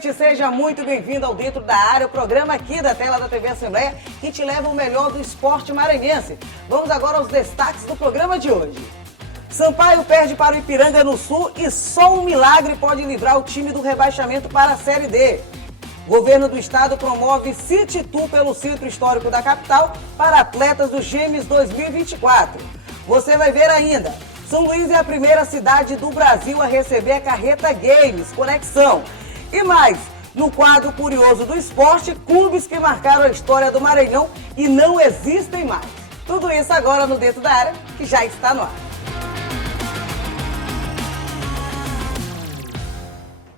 gente, seja muito bem-vindo ao Dentro da Área, o programa aqui da tela da TV Assembleia que te leva o melhor do esporte maranhense. Vamos agora aos destaques do programa de hoje. Sampaio perde para o Ipiranga no Sul e só um milagre pode livrar o time do rebaixamento para a Série D. Governo do Estado promove City Tour pelo Centro Histórico da capital para atletas do Gêmeos 2024. Você vai ver ainda. São Luís é a primeira cidade do Brasil a receber a Carreta Games Conexão. E mais, no quadro curioso do esporte, clubes que marcaram a história do Maranhão e não existem mais. Tudo isso agora no Dentro da Área, que já está no ar.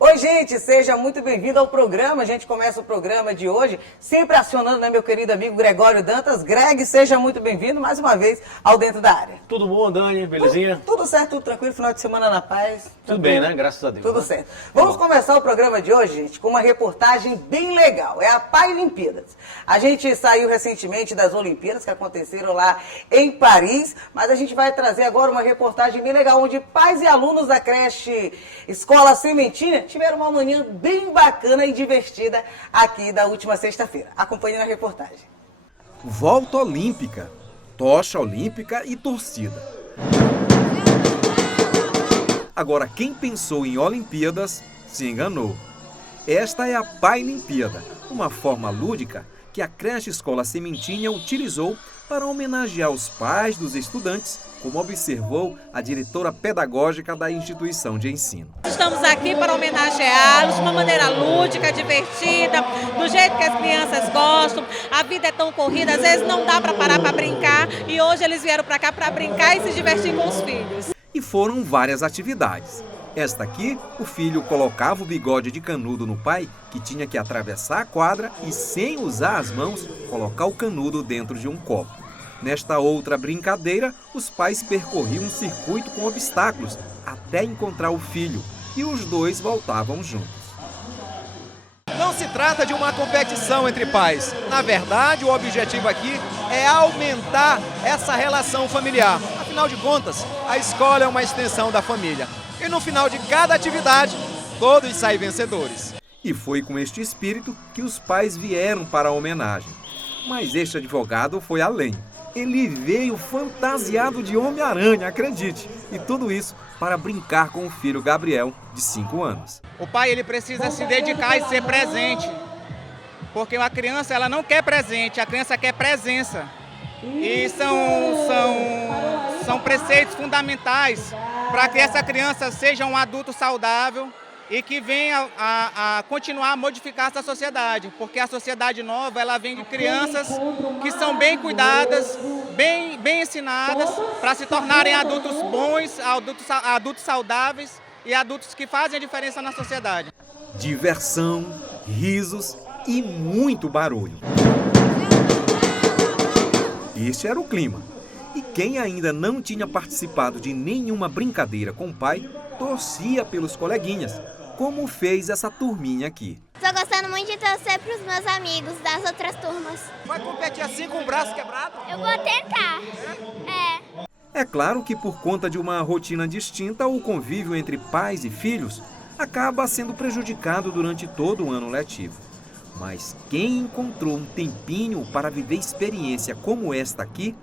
Oi, gente, seja muito bem-vindo ao programa. A gente começa o programa de hoje sempre acionando, né, meu querido amigo Gregório Dantas. Greg, seja muito bem-vindo mais uma vez ao Dentro da Área. Tudo bom, Dani? Belezinha? Tudo certo, tudo tranquilo, final de semana na paz. Tudo bem, né? Graças a Deus. Tudo certo. Vamos começar o programa de hoje, gente, com uma reportagem bem legal. É a Paralimpíadas. A gente saiu recentemente das Olimpíadas que aconteceram lá em Paris, mas a gente vai trazer agora uma reportagem bem legal, onde pais e alunos da creche Escola Sementinha tiveram uma manhã bem bacana e divertida aqui da última sexta-feira. Acompanhe na reportagem. Volta olímpica, tocha olímpica e torcida. Agora, quem pensou em Olimpíadas se enganou. Esta é a Paralimpíada, uma forma lúdica que a creche Escola Sementinha utilizou para homenagear os pais dos estudantes, como observou a diretora pedagógica da instituição de ensino. Estamos aqui para homenageá-los de uma maneira lúdica, divertida, do jeito que as crianças gostam. A vida é tão corrida, às vezes não dá para parar para brincar, e hoje eles vieram para cá para brincar e se divertir com os filhos. E foram várias atividades. Esta aqui, o filho colocava o bigode de canudo no pai, que tinha que atravessar a quadra e, sem usar as mãos, colocar o canudo dentro de um copo. Nesta outra brincadeira, os pais percorriam um circuito com obstáculos até encontrar o filho, e os dois voltavam juntos. Não se trata de uma competição entre pais. Na verdade, o objetivo aqui é aumentar essa relação familiar. Afinal de contas, a escola é uma extensão da família. E no final de cada atividade, todos saem vencedores. E foi com este espírito que os pais vieram para a homenagem. Mas este advogado foi além. Ele veio fantasiado de Homem-Aranha, acredite. E tudo isso para brincar com o filho Gabriel, de 5 anos. O pai ele precisa se dedicar e ser presente. Porque a criança ela não quer presente, a criança quer presença. E são preceitos fundamentais para que essa criança seja um adulto saudável e que venha a continuar a modificar essa sociedade, porque a sociedade nova ela vem de crianças que são bem cuidadas, bem ensinadas, para se tornarem adultos bons, adultos saudáveis e adultos que fazem a diferença na sociedade. Diversão, risos e muito barulho. Este era o clima. E quem ainda não tinha participado de nenhuma brincadeira com o pai, torcia pelos coleguinhas, como fez essa turminha aqui. Estou gostando muito de torcer para os meus amigos das outras turmas. Vai competir assim com o braço quebrado? Eu vou tentar. É claro que por conta de uma rotina distinta, o convívio entre pais e filhos acaba sendo prejudicado durante todo o ano letivo. Mas quem encontrou um tempinho para viver experiência como esta aqui,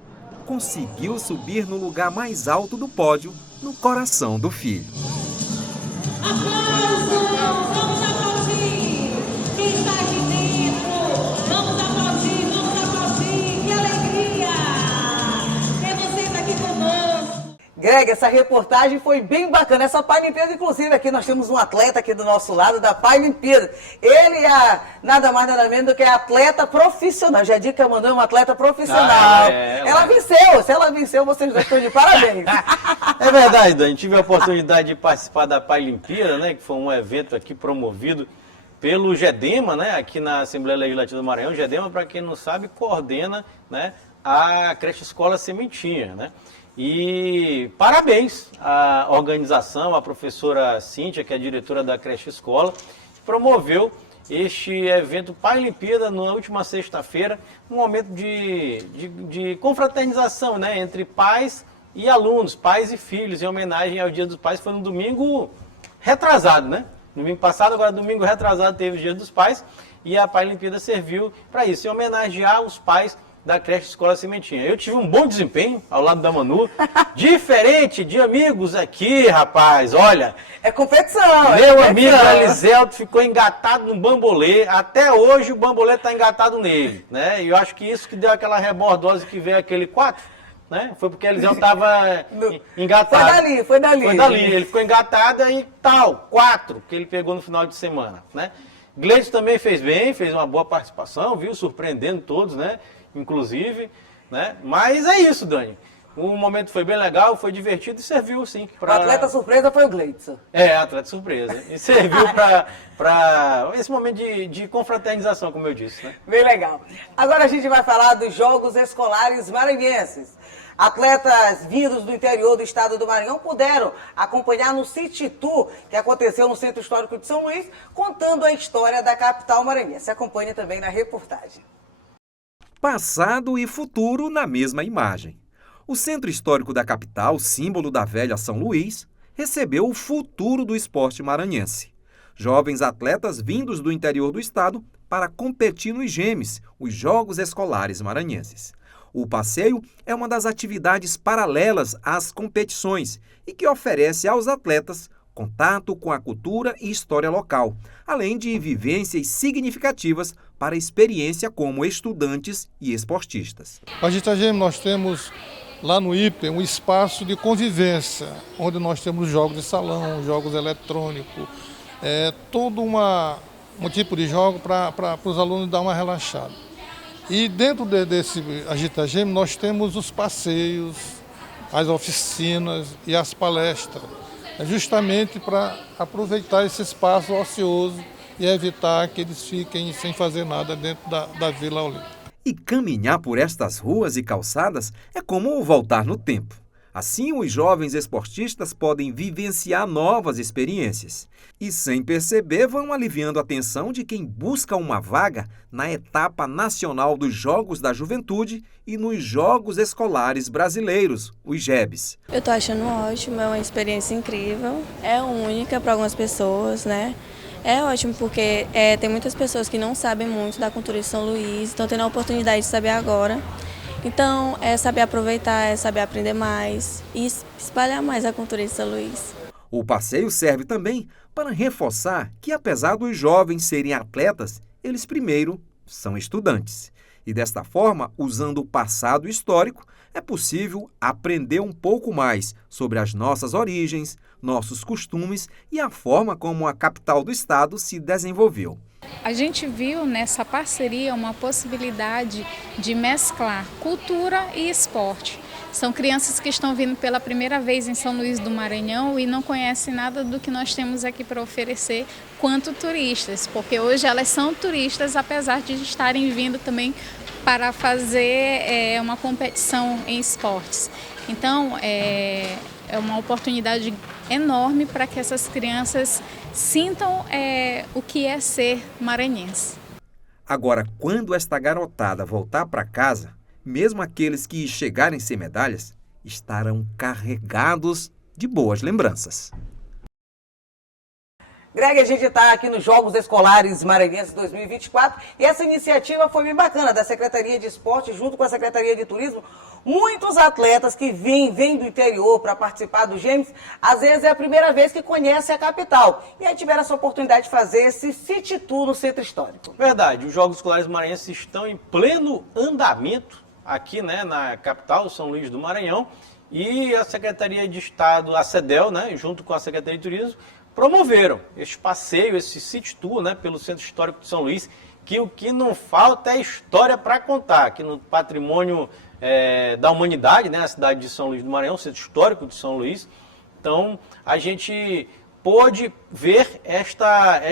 conseguiu subir no lugar mais alto do pódio, no coração do filho. Aplausos! Vamos aplaudir! Quem está aqui dentro? Vamos aplaudir! Que alegria! Ter vocês aqui conosco! Greg, essa reportagem foi bem bacana. Essa Paralimpíada, inclusive, aqui nós temos um atleta aqui do nosso lado da Paralimpíada. Ele é nada mais nada menos do que atleta profissional. Já digo que a Manu é uma atleta profissional. Ela venceu. Se ela venceu, vocês dois estão de parabéns. É verdade, Dani. Tive a oportunidade de participar da Paralimpíada, né? Que foi um evento aqui promovido pelo GEDEMA, né? Aqui na Assembleia Legislativa do Maranhão. O GEDEMA, para quem não sabe, coordena, né, a creche Escola Sementinha, né? E parabéns à organização, à professora Cíntia, que é a diretora da creche escola, que promoveu este evento Paralimpíada na última sexta-feira, um momento de confraternização, né, entre pais e alunos, pais e filhos, em homenagem ao Dia dos Pais. Foi no domingo retrasado, né? domingo passado, agora domingo retrasado teve o Dia dos Pais e a Paralimpíada serviu para isso, em homenagear os pais da creche Escola Sementinha. Eu tive um bom desempenho ao lado da Manu, diferente de amigos aqui, rapaz, olha. É competição, Meu amigo Eliselto ficou engatado no bambolê, até hoje o bambolê está engatado nele, né? E eu acho que isso que deu aquela rebordose que veio aquele 4, né? Foi porque Eliselto estava engatado. Foi dali. Ele ficou engatado e tal, 4 que ele pegou no final de semana, né? Gleides também fez bem, fez uma boa participação, viu? Surpreendendo todos, né? Inclusive, né? Mas é isso, Dani. O momento foi bem legal, foi divertido e serviu, sim. O atleta surpresa foi o Gleidson. Atleta surpresa. E serviu para esse momento de confraternização, como eu disse, né? Bem legal. Agora a gente vai falar dos Jogos Escolares Maranhenses. Atletas vindos do interior do estado do Maranhão puderam acompanhar no City Tour, que aconteceu no Centro Histórico de São Luís, contando a história da capital maranhense. Acompanhe também na reportagem. Passado e futuro na mesma imagem. O Centro Histórico da capital, símbolo da velha São Luís, recebeu o futuro do esporte maranhense. Jovens atletas vindos do interior do estado para competir nos GEMES, os Jogos Escolares Maranhenses. O passeio é uma das atividades paralelas às competições e que oferece aos atletas contato com a cultura e história local, além de vivências significativas para a experiência como estudantes e esportistas. A Gitagem, nós temos lá no IPE um espaço de convivência, onde nós temos jogos de salão, jogos eletrônicos, todo um tipo de jogo para os alunos dar uma relaxada. E dentro desse Agitagem nós temos os passeios, as oficinas e as palestras, justamente para aproveitar esse espaço ocioso e evitar que eles fiquem sem fazer nada dentro da Vila Olímpica. E caminhar por estas ruas e calçadas é como voltar no tempo. Assim, os jovens esportistas podem vivenciar novas experiências e, sem perceber, vão aliviando a tensão de quem busca uma vaga na etapa nacional dos Jogos da Juventude e nos Jogos Escolares Brasileiros, os JEBs. Eu estou achando ótimo, é uma experiência incrível, é única para algumas pessoas, né? É ótimo porque tem muitas pessoas que não sabem muito da cultura de São Luís, estão tendo a oportunidade de saber agora. Então, é saber aproveitar, é saber aprender mais e espalhar mais a cultura de São Luís. O passeio serve também para reforçar que, apesar dos jovens serem atletas, eles primeiro são estudantes. E desta forma, usando o passado histórico, é possível aprender um pouco mais sobre as nossas origens, nossos costumes e a forma como a capital do estado se desenvolveu. A gente viu nessa parceria uma possibilidade de mesclar cultura e esporte. São crianças que estão vindo pela primeira vez em São Luís do Maranhão e não conhecem nada do que nós temos aqui para oferecer quanto turistas, porque hoje elas são turistas, apesar de estarem vindo também para fazer uma competição em esportes. Então, é uma oportunidade enorme para que essas crianças sintam o que é ser maranhense. Agora, quando esta garotada voltar para casa, mesmo aqueles que chegarem sem medalhas, estarão carregados de boas lembranças. Greg, a gente está aqui nos Jogos Escolares Maranhenses 2024 e essa iniciativa foi bem bacana, da Secretaria de Esporte junto com a Secretaria de Turismo. Muitos atletas que vêm do interior para participar dos GEMES, às vezes é a primeira vez que conhecem a capital. E aí tiveram essa oportunidade de fazer esse City Tour no Centro Histórico. Verdade, os Jogos Escolares Maranhenses estão em pleno andamento aqui, né, na capital, São Luís do Maranhão. E a Secretaria de Estado, a SEDEL, né, junto com a Secretaria de Turismo, promoveram este passeio, esse City Tour, né, pelo Centro Histórico de São Luís, que o que não falta é história para contar, aqui no patrimônio da humanidade, né, a cidade de São Luís do Maranhão, Centro Histórico de São Luís. Então, a gente pôde ver essa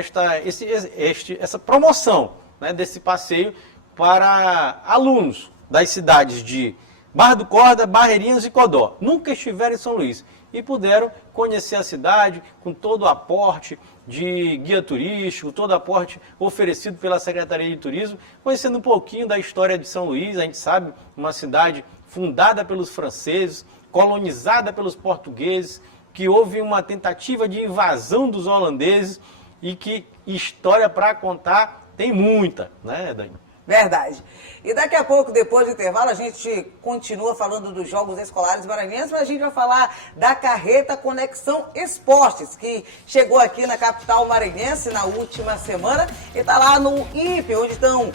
promoção, né, desse passeio para alunos das cidades de Barra do Corda, Barreirinhas e Codó. Nunca estiveram em São Luís e puderam conhecer a cidade com todo o aporte de guia turístico, todo o aporte oferecido pela Secretaria de Turismo, conhecendo um pouquinho da história de São Luís. A gente sabe, uma cidade fundada pelos franceses, colonizada pelos portugueses, que houve uma tentativa de invasão dos holandeses e que história para contar tem muita, né, Dani? Verdade. E daqui a pouco, depois do intervalo, a gente continua falando dos Jogos Escolares Maranhenses, mas a gente vai falar da carreta Conexão Esportes, que chegou aqui na capital maranhense na última semana e está lá no IPE, onde estão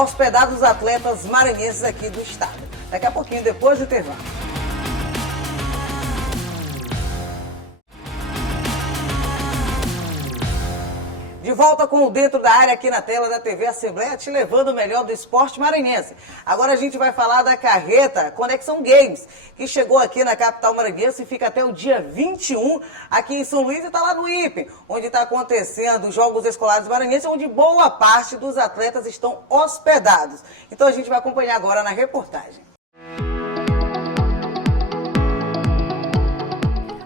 hospedados os atletas maranhenses aqui do estado. Daqui a pouquinho, depois do intervalo. De volta com o Dentro da Área aqui na tela da TV Assembleia, te levando o melhor do esporte maranhense. Agora a gente vai falar da carreta Conexão Games, que chegou aqui na capital maranhense e fica até o dia 21 aqui em São Luís e está lá no IPE, onde está acontecendo os Jogos Escolares Maranhenses, onde boa parte dos atletas estão hospedados. Então a gente vai acompanhar agora na reportagem.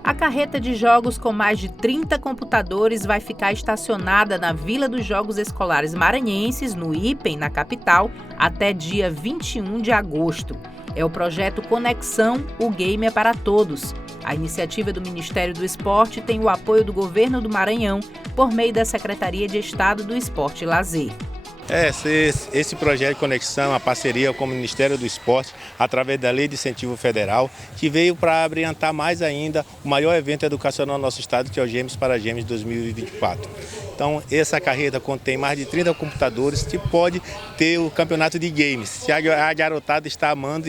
A carreta de jogos com mais de 30 computadores vai ficar estacionada na Vila dos Jogos Escolares Maranhenses, no IPE, na capital, até dia 21 de agosto. É o projeto Conexão, o Game é para Todos. A iniciativa do Ministério do Esporte tem o apoio do Governo do Maranhão por meio da Secretaria de Estado do Esporte e Lazer. Esse projeto de conexão, a parceria com o Ministério do Esporte, através da Lei de Incentivo Federal, que veio para abrilhantar mais ainda o maior evento educacional do nosso estado, que é o Games para Games 2024. Então, essa carreta contém mais de 30 computadores que pode ter o campeonato de games. Se a garotada está amando,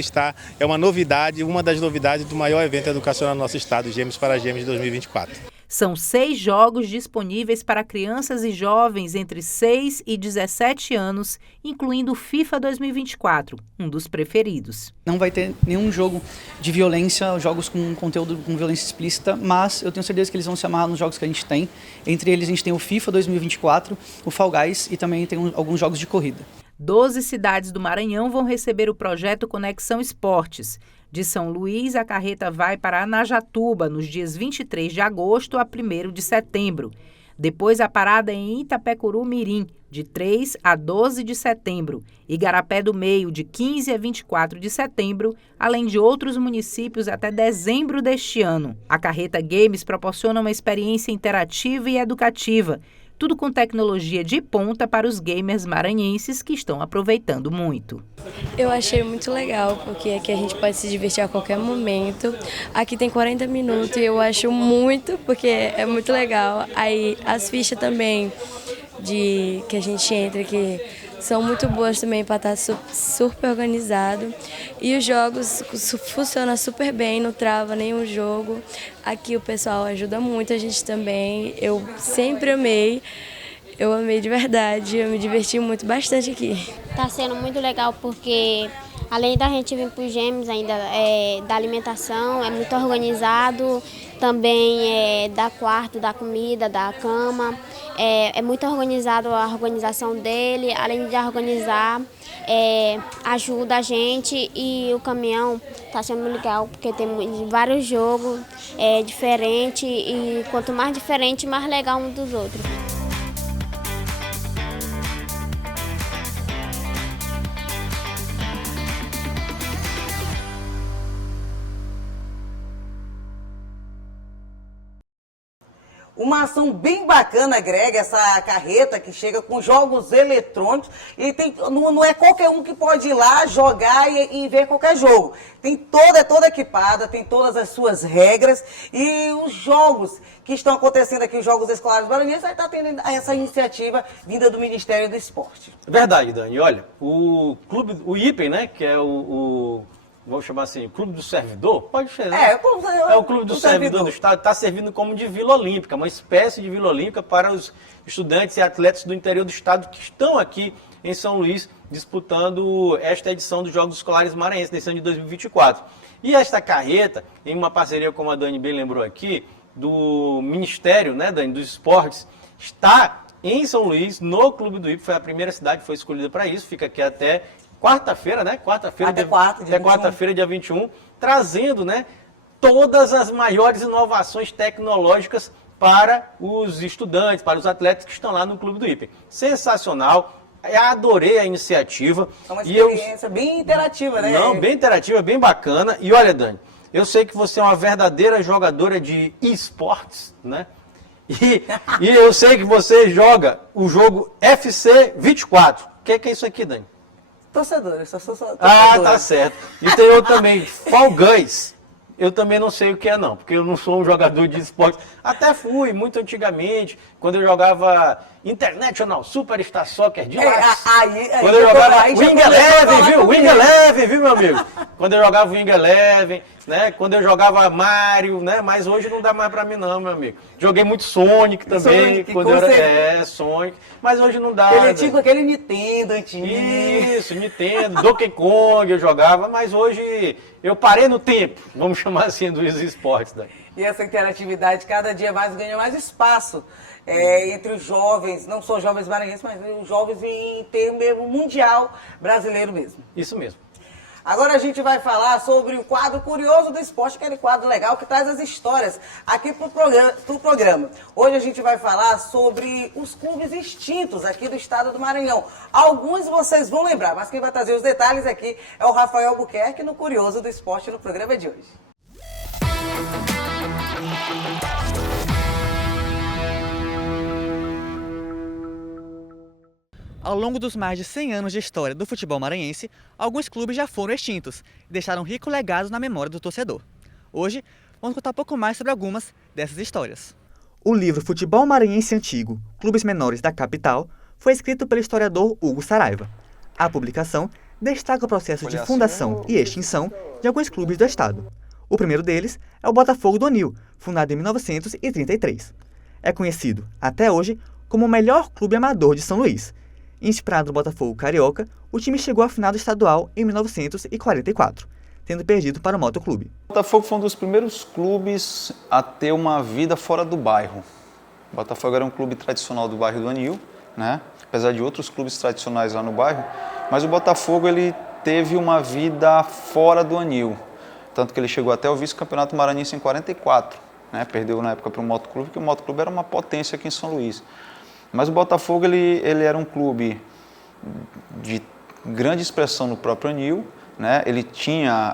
é uma novidade, uma das novidades do maior evento educacional do nosso estado, Games para Games 2024. São 6 jogos disponíveis para crianças e jovens entre 6 e 17 anos, incluindo o FIFA 2024, um dos preferidos. Não vai ter nenhum jogo de violência, jogos com conteúdo com violência explícita, mas eu tenho certeza que eles vão se amarrar nos jogos que a gente tem. Entre eles a gente tem o FIFA 2024, o Fall Guys e também tem alguns jogos de corrida. 12 cidades do Maranhão vão receber o projeto Conexão Esportes. De São Luís, a carreta vai para Anajatuba, nos dias 23 de agosto a 1º de setembro. Depois, a parada em Itapecuru Mirim, de 3 a 12 de setembro. Igarapé do Meio, de 15 a 24 de setembro, além de outros municípios até dezembro deste ano. A carreta Games proporciona uma experiência interativa e educativa, tudo com tecnologia de ponta para os gamers maranhenses que estão aproveitando muito. Eu achei muito legal, porque aqui a gente pode se divertir a qualquer momento. Aqui tem 40 minutos e eu acho muito, porque é muito legal. Aí as fichas também que a gente entra aqui são muito boas também para estar super organizado. E os jogos funcionam super bem, não trava nenhum jogo. Aqui o pessoal ajuda muito a gente também. Eu sempre amei. Eu amei de verdade, eu me diverti bastante aqui. Está sendo muito legal porque, além da gente vir para os Games, ainda da alimentação, é muito organizado, também da quarto, da comida, da cama. É muito organizado a organização dele, além de organizar, ajuda a gente e o caminhão está sendo legal porque tem vários jogos diferentes e quanto mais diferente, mais legal um dos outros. Uma ação bem bacana, Greg, essa carreta que chega com jogos eletrônicos. E não é qualquer um que pode ir lá jogar e ver qualquer jogo. É toda equipada, tem todas as suas regras. E os jogos que estão acontecendo aqui, os Jogos Escolares Maranhenses, vai estar tendo essa iniciativa vinda do Ministério do Esporte. Verdade, Dani. Olha, o IPE, né, que é vamos chamar assim, o Clube do Servidor, pode ser, né? É o Clube do Servidor do Estado, está servindo como de Vila Olímpica, uma espécie de Vila Olímpica para os estudantes e atletas do interior do Estado que estão aqui em São Luís disputando esta edição dos Jogos Escolares Maranhenses, edição de 2024. E esta carreta, em uma parceria, como a Dani bem lembrou aqui, do Ministério, né, Dani, dos Esportes, está em São Luís, no Clube do IPE, foi a primeira cidade que foi escolhida para isso, fica aqui até quarta-feira, né? Até quarta-feira, dia 21, trazendo, né, todas as maiores inovações tecnológicas para os estudantes, para os atletas que estão lá no Clube do IPE. Sensacional, adorei a iniciativa. É uma experiência bem interativa, né? Não, bem interativa, bem bacana. E olha, Dani, eu sei que você é uma verdadeira jogadora de esportes, né? E eu sei que você joga o jogo FC 24. O que é isso aqui, Dani? Torcedores, só torcedores. Ah, tá certo. E tem outro também, Fall Guys. Eu também não sei o que é não, porque eu não sou um jogador de esporte. Até fui, muito antigamente, quando eu jogava International Superstar Soccer de quando eu jogava Wing Eleven, viu? Wing Eleven, viu, meu amigo? Quando eu jogava Wing Eleven, né? Quando eu jogava Mario, né? Mas hoje não dá mais pra mim não, meu amigo. Joguei muito Sonic também, Sonic, quando eu era... Sonic. Mas hoje não dá. Ele é tipo aquele Nintendo antigo. Isso, Nintendo, Donkey Kong eu jogava, mas hoje eu parei no tempo, vamos chamar assim, dos esportes. Né? E essa interatividade cada dia mais ganha mais espaço entre os jovens, não só jovens maranhenses, mas os jovens em termo mesmo mundial brasileiro mesmo. Isso mesmo. Agora a gente vai falar sobre o quadro Curioso do Esporte, aquele quadro legal que traz as histórias aqui para o programa. Hoje a gente vai falar sobre os clubes extintos aqui do estado do Maranhão. Alguns vocês vão lembrar, mas quem vai trazer os detalhes aqui é o Rafael Albuquerque no Curioso do Esporte no programa de hoje. Ao longo dos mais de 100 anos de história do futebol maranhense, alguns clubes já foram extintos e deixaram rico legado na memória do torcedor. Hoje, vamos contar um pouco mais sobre algumas dessas histórias. O livro Futebol Maranhense Antigo, Clubes Menores da Capital, foi escrito pelo historiador Hugo Saraiva. A publicação destaca o processo de fundação e extinção de alguns clubes do estado. O primeiro deles é o Botafogo do Anil, fundado em 1933. É conhecido, até hoje, como o melhor clube amador de São Luís. Inspirado no Botafogo Carioca, o time chegou à final do estadual em 1944, tendo perdido para o Motoclube. O Botafogo foi um dos primeiros clubes a ter uma vida fora do bairro. O Botafogo era um clube tradicional do bairro do Anil, né? Apesar de outros clubes tradicionais lá no bairro, mas o Botafogo ele teve uma vida fora do Anil, tanto que ele chegou até o vice-campeonato maranhense em 44, né? Perdeu na época para o Motoclube, porque o Motoclube era uma potência aqui em São Luís. Mas o Botafogo ele era um clube de grande expressão no próprio Anil, né? Ele tinha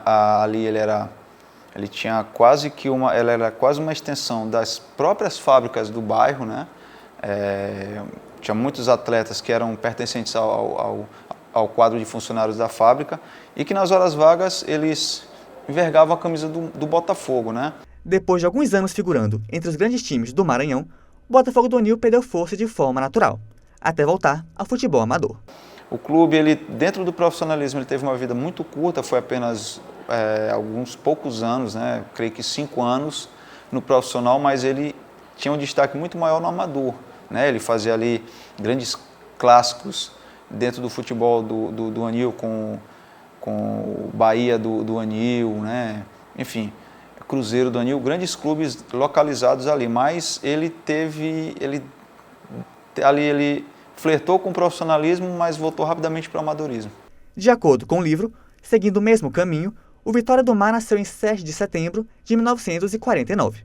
ele tinha quase que ela era quase uma extensão das próprias fábricas do bairro, né? Tinha muitos atletas que eram pertencentes ao quadro de funcionários da fábrica e que nas horas vagas eles envergavam a camisa do Botafogo, né? Depois de alguns anos figurando entre os grandes times do Maranhão, o Botafogo do Anil perdeu força de forma natural, até voltar ao futebol amador. O clube, ele, dentro do profissionalismo, ele teve uma vida muito curta, foi apenas alguns poucos anos, né? Creio que 5 anos no profissional, mas ele tinha um destaque muito maior no amador, né? Ele fazia ali grandes clássicos dentro do futebol do Anil, com o Bahia do Anil, né? Enfim, Cruzeiro do Anil, grandes clubes localizados ali, mas ele flertou com o profissionalismo, mas voltou rapidamente para o amadorismo. De acordo com o livro, seguindo o mesmo caminho, o Vitória do Mar nasceu em 7 de setembro de 1949.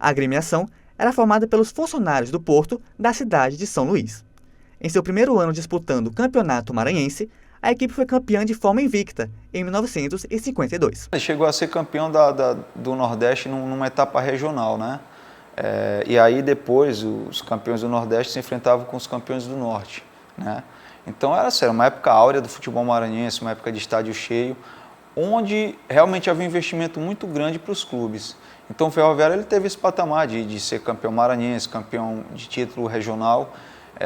A agremiação era formada pelos funcionários do porto da cidade de São Luís. Em seu primeiro ano disputando o Campeonato Maranhense, a equipe foi campeã de forma invicta em 1952. Ele chegou a ser campeão do Nordeste numa etapa regional, né? E aí depois os campeões do Nordeste se enfrentavam com os campeões do Norte, né? Então era sério, uma época áurea do futebol maranhense, uma época de estádio cheio, onde realmente havia um investimento muito grande para os clubes. Então o Ferroviário ele teve esse patamar de ser campeão maranhense, campeão de título regional,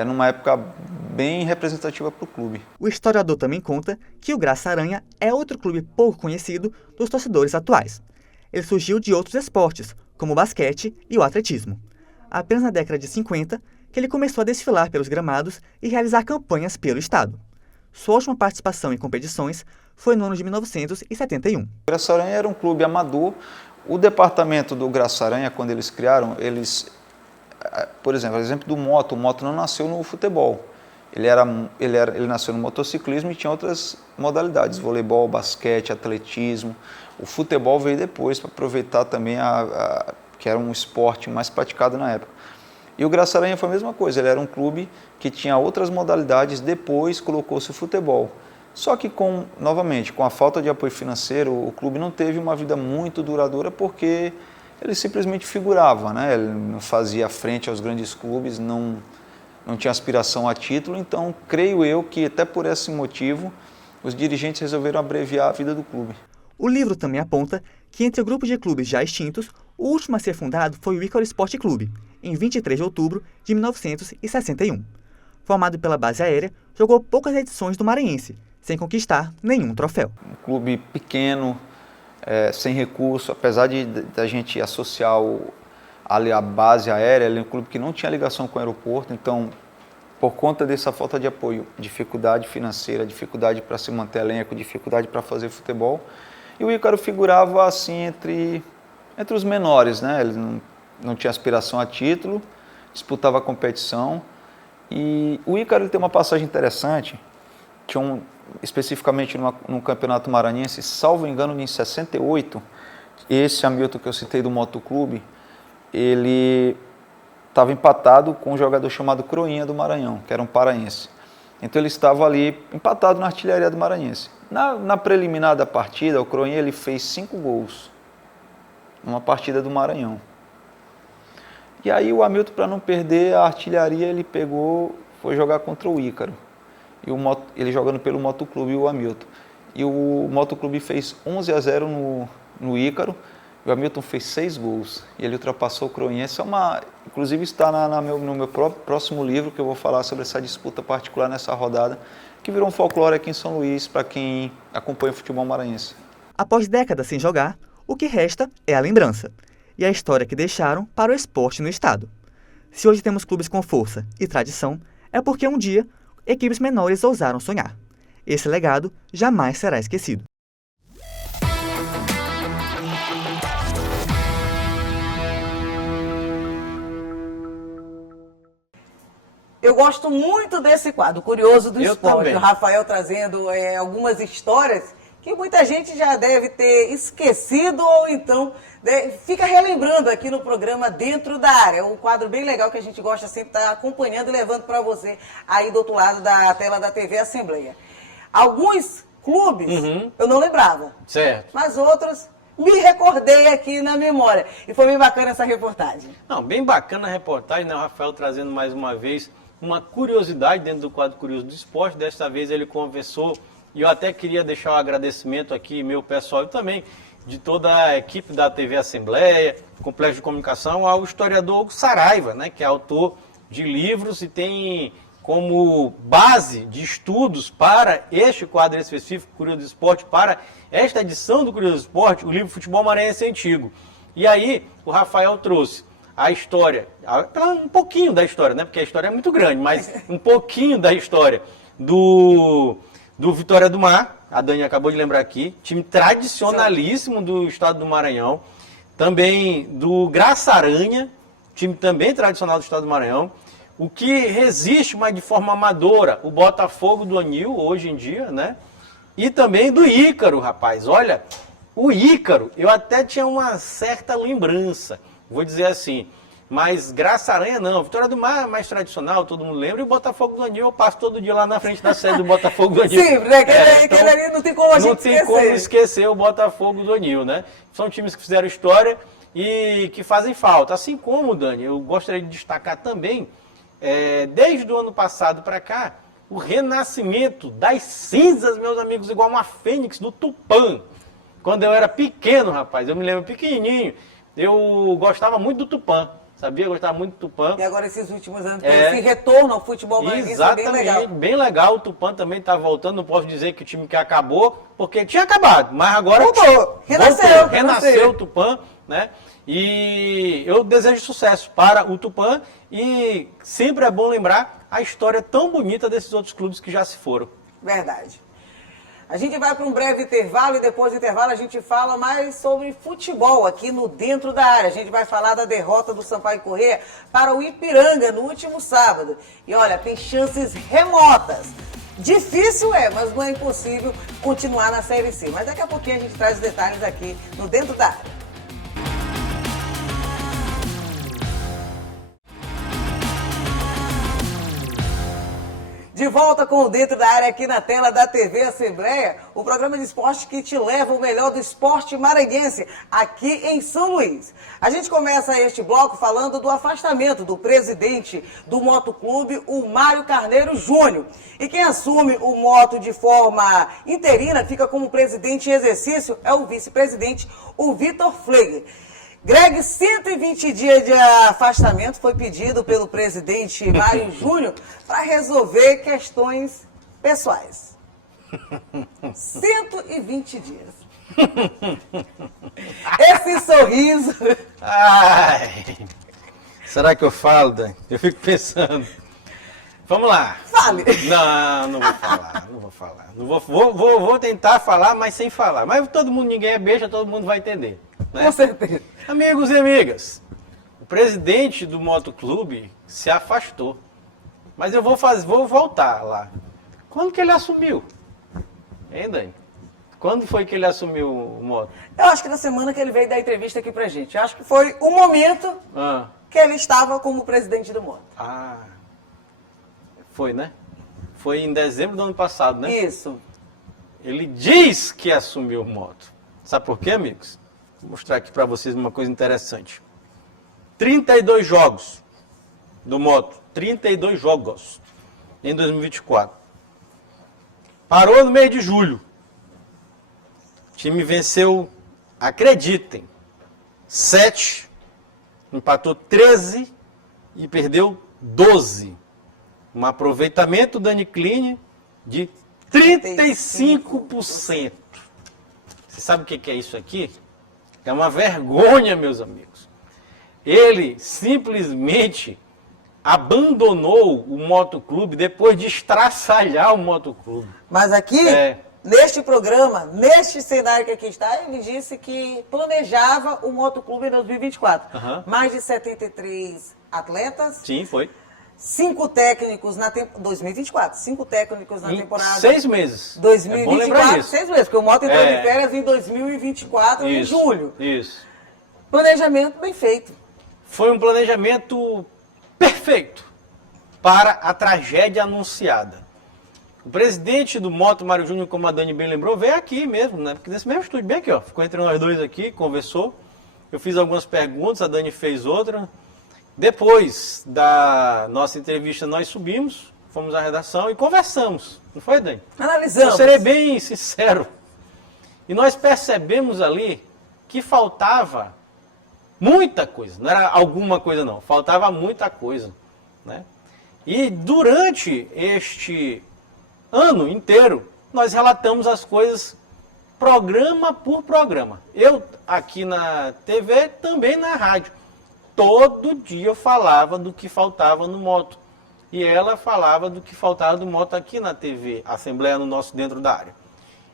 numa época bem representativa para o clube. O historiador também conta que o Graça Aranha é outro clube pouco conhecido dos torcedores atuais. Ele surgiu de outros esportes, como o basquete e o atletismo. Apenas na década de 50 que ele começou a desfilar pelos gramados e realizar campanhas pelo estado. Sua última participação em competições foi no ano de 1971. O Graça Aranha era um clube amador. O departamento do Graça Aranha, quando eles criaram, por exemplo do Moto, o Moto não nasceu no futebol. Ele nasceu no motociclismo e tinha outras modalidades, voleibol, basquete, atletismo. O futebol veio depois para aproveitar também que era um esporte mais praticado na época. E o Graça Aranha foi a mesma coisa, ele era um clube que tinha outras modalidades, depois colocou-se o futebol. Só que, novamente, com a falta de apoio financeiro, o clube não teve uma vida muito duradoura porque ele simplesmente figurava, né? Ele não fazia frente aos grandes clubes, não tinha aspiração a título, então creio eu que até por esse motivo os dirigentes resolveram abreviar a vida do clube. O livro também aponta que entre o grupo de clubes já extintos, o último a ser fundado foi o Ícaro Esporte Clube, em 23 de outubro de 1961. Formado pela base aérea, jogou poucas edições do Maranhense, sem conquistar nenhum troféu. Um clube pequeno, sem recurso, apesar da gente associar a base aérea, ele é um clube que não tinha ligação com o aeroporto, então, por conta dessa falta de apoio, dificuldade financeira, dificuldade para se manter elenco, dificuldade para fazer futebol, e o Ícaro figurava assim entre os menores, né? Ele não tinha aspiração a título, disputava a competição, e o Ícaro ele tem uma passagem interessante, especificamente no Campeonato Maranhense, salvo engano, em 68, esse Hamilton que eu citei do Motoclube, ele estava empatado com um jogador chamado Croinha do Maranhão, que era um paraense. Então ele estava ali empatado na artilharia do Maranhense. Na preliminar da partida, o Croinha ele fez 5 gols numa partida do Maranhão. E aí o Hamilton, para não perder a artilharia, ele foi jogar contra o Ícaro. E ele jogando pelo Motoclube, o Hamilton. E o Motoclube fez 11-0 no Ícaro, e o Hamilton fez 6 gols. E ele ultrapassou o Croinha. Inclusive está no meu próximo livro, que eu vou falar sobre essa disputa particular nessa rodada, que virou um folclore aqui em São Luís, para quem acompanha o futebol maranhense. Após décadas sem jogar, o que resta é a lembrança e a história que deixaram para o esporte no estado. Se hoje temos clubes com força e tradição, é porque um dia equipes menores ousaram sonhar. Esse legado jamais será esquecido. Eu gosto muito desse quadro, Curioso do Esporte. Também. O Rafael trazendo algumas histórias que muita gente já deve ter esquecido ou então fica relembrando aqui no programa Dentro da Área. Um quadro bem legal que a gente gosta sempre de estar acompanhando e levando para você aí do outro lado da tela da TV Assembleia. Alguns clubes eu não lembrava, certo, mas outros me recordei aqui na memória. E foi bem bacana essa reportagem. Não, bem bacana a reportagem, né? O Rafael trazendo mais uma vez uma curiosidade dentro do quadro Curioso do Esporte. Desta vez ele conversou, e eu até queria deixar um agradecimento aqui, meu pessoal e também de toda a equipe da TV Assembleia, Complexo de Comunicação, ao historiador Hugo Saraiva, né, que é autor de livros e tem como base de estudos para este quadro específico, Curioso do Esporte, para esta edição do Curioso do Esporte, o livro Futebol Maranhense Antigo. E aí o Rafael trouxe a história, um pouquinho da história, né? Porque a história é muito grande, mas um pouquinho da história do Vitória do Mar, a Dani acabou de lembrar aqui, time tradicionalíssimo do estado do Maranhão, também do Graça Aranha, time também tradicional do estado do Maranhão, o que resiste, mas de forma amadora, o Botafogo do Anil, hoje em dia, né? E também do Ícaro, rapaz. Olha, o Ícaro, eu até tinha uma certa lembrança, vou dizer assim, mas Graça Aranha não. Vitória do Mar é mais tradicional, todo mundo lembra, e o Botafogo do Anil, eu passo todo dia lá na frente da sede do Botafogo do Anil. Sim, né? Aquele ali não tem como a gente esquecer. Não tem como esquecer o Botafogo do Anil, né? São times que fizeram história e que fazem falta. Assim como, Dani, eu gostaria de destacar também, desde o ano passado para cá, o renascimento das cinzas, meus amigos, igual uma fênix do Tupã. Quando eu era pequeno, rapaz, eu me lembro pequenininho, eu gostava muito do Tupã, sabia? Eu gostava muito do Tupã. E agora esses últimos anos, esse retorno ao futebol maranhense é bem legal. Bem legal, o Tupã também está voltando, não posso dizer que o time que acabou, porque tinha acabado, mas agora renasceu o Tupã, né? E eu desejo sucesso para o Tupã e sempre é bom lembrar a história tão bonita desses outros clubes que já se foram. Verdade. A gente vai para um breve intervalo e depois do intervalo a gente fala mais sobre futebol aqui no Dentro da Área. A gente vai falar da derrota do Sampaio Corrêa para o Ipiranga no último sábado. E olha, tem chances remotas. Difícil mas não é impossível continuar na Série C. Mas daqui a pouquinho a gente traz os detalhes aqui no Dentro da Área. De volta com o Dentro da Área aqui na tela da TV Assembleia, o programa de esporte que te leva o melhor do esporte maranhense, aqui em São Luís. A gente começa este bloco falando do afastamento do presidente do Motoclube, o Mário Carneiro Júnior. E quem assume o moto de forma interina, fica como presidente em exercício, é o vice-presidente, o Vitor Flegger. Greg, 120 dias de afastamento foi pedido pelo presidente Mário Júnior para resolver questões pessoais. 120 dias. Esse sorriso... Ai, será que eu falo, Dani? Eu fico pensando. Vamos lá. Fale. Não vou falar. Vou tentar falar, mas sem falar. Mas todo mundo, ninguém é besta, todo mundo vai entender. Né? Com certeza. Amigos e amigas, o presidente do Motoclube se afastou. Mas eu vou voltar lá. Quando que ele assumiu? Hein, Dani? Quando foi que ele assumiu o moto? Eu acho que na semana que ele veio dar entrevista aqui pra gente. Eu acho que foi o momento que ele estava como presidente do moto. Ah, foi, né? Foi em dezembro do ano passado, né? Isso. Ele diz que assumiu o moto. Sabe por quê, amigos? Vou mostrar aqui para vocês uma coisa interessante. 32 jogos do moto. 32 jogos em 2024. Parou no mês de julho. O time venceu, acreditem, 7, empatou 13 e perdeu 12. Um aproveitamento Dani Cline de 35%. Você sabe o que é isso aqui? É uma vergonha, meus amigos. Ele simplesmente abandonou o motoclube depois de estraçalhar o motoclube. Mas aqui, neste programa, neste cenário que aqui está, ele disse que planejava o motoclube em 2024. Mais de 73 atletas. Sim, foi. 5 técnicos na temporada 2024, 5 técnicos na temporada. 6 meses. 2024, 6 meses, porque o moto entrou de férias em 2024, em julho. Isso. Planejamento bem feito. Foi um planejamento perfeito para a tragédia anunciada. O presidente do Moto, Mário Júnior, como a Dani bem lembrou, veio aqui mesmo, né? Porque nesse mesmo estúdio, bem aqui, ó. Ficou entre nós dois aqui, conversou. Eu fiz algumas perguntas, a Dani fez outra. Depois da nossa entrevista, nós subimos, fomos à redação e conversamos. Não foi, Dani? Analisamos. Eu serei bem sincero. E nós percebemos ali que faltava muita coisa. Não era alguma coisa, não. Faltava muita coisa. Né? E durante este ano inteiro, nós relatamos as coisas programa por programa. Eu, aqui na TV, também na rádio. Todo dia eu falava do que faltava no moto. E ela falava do que faltava do moto aqui na TV, Assembleia no nosso Dentro da Área.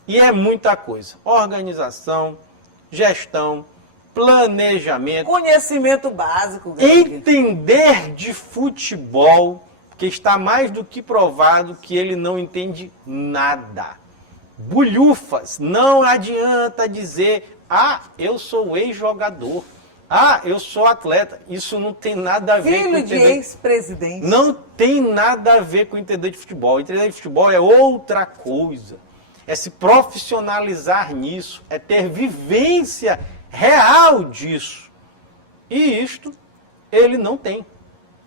E é muita coisa. Organização, gestão, planejamento. Conhecimento básico. Entender de futebol, que está mais do que provado que ele não entende nada. Bulhufas. Não adianta dizer, eu sou ex-jogador. Eu sou atleta. Isso não tem nada a ver com entender. Filho de ex-presidente. Não tem nada a ver com entender de futebol. Entender de futebol é outra coisa. É se profissionalizar nisso. É ter vivência real disso. E isto ele não tem.